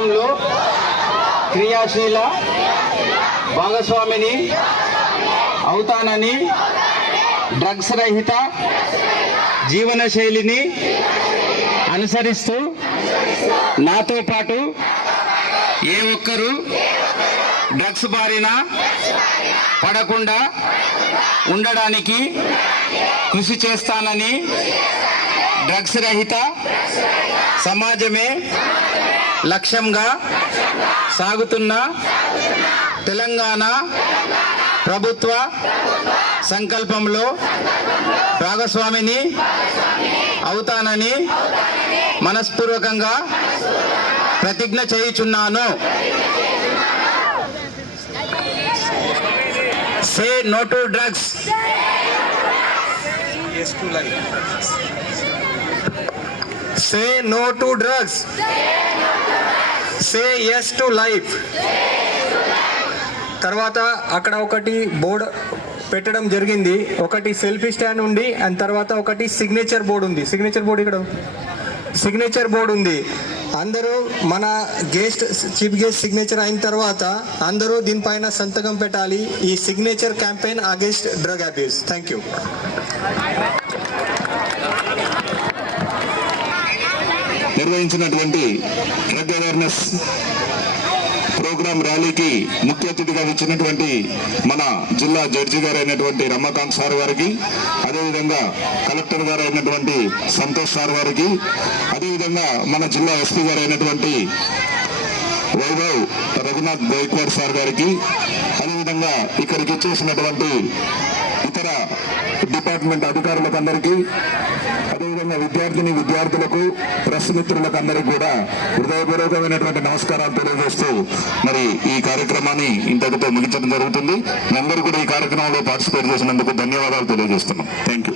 పోరాటంలో క్రియాశీల భాగస్వామిని అవుతానని డ్రగ్స్ రహిత జీవన శైలిని అనుసరిస్తూ నాతో పాటు ఏ ఒక్కరూ డ్రగ్స్ బారిన పడకుండా ఉండడానికి కృషి చేస్తానని డ్రగ్స్ రహిత సమాజమే లక్ష్యంగా సాగుతున్న తెలంగాణ ప్రభుత్వ సంకల్పంలో భాగస్వామిని అవుతానని మనస్పూర్వకంగా ప్రతిజ్ఞ చేయుచున్నాను. Say no to drugs. Say no to drugs say yes to life తర్వాత అక్కడ ఒకటి బోర్డ్ పెట్టడం జరిగింది. ఒకటి సెల్ఫీ స్టాండ్ ఉంది అండ్ తర్వాత ఒకటి సిగ్నేచర్ బోర్డు ఉంది. సిగ్నేచర్ బోర్డు ఇక్కడ? సిగ్నేచర్ బోర్డు ఉంది. అందరూ మన గెస్ట్ చీఫ్ గెస్ట్ సిగ్నేచర్ అయిన తర్వాత అందరూ దీనిపైన సంతకం పెట్టాలి. ఈ signature campaign against drug abuse thank you నిర్వహించినటువంటి డ్రగ్ అవేర్నెస్ ప్రోగ్రాం ర్యాలీకి ముఖ్య అతిథిగా వచ్చినటువంటి మన జిల్లా జడ్జి గారు అయినటువంటి రమాకాంత్ సార్ వారికి అదేవిధంగా కలెక్టర్ గారు అయినటువంటి సంతోష్ సార్ వారికి అదేవిధంగా మన జిల్లా ఎస్పీ గారు అయినటువంటి వైభవ్ రఘునాథ్ గైక్వాడ్ సార్ గారికి అదేవిధంగా ఇక్కడికి ఇచ్చేసినటువంటి ఇతర డిపార్ట్మెంట్ అధికారులకు అందరికీ అదేవిధంగా విద్యార్థిని విద్యార్థులకు ప్రెస్ మిత్రులకు అందరికీ కూడా హృదయపూర్వకమైనటువంటి నమస్కారాలు తెలియజేస్తూ మరి ఈ కార్యక్రమాన్ని ఇంతటితో ముగించడం జరుగుతుంది. మీ అందరూ కూడా ఈ కార్యక్రమంలో పార్టిసిపేట్ చేసినందుకు ధన్యవాదాలు తెలియజేస్తున్నాం. Thank you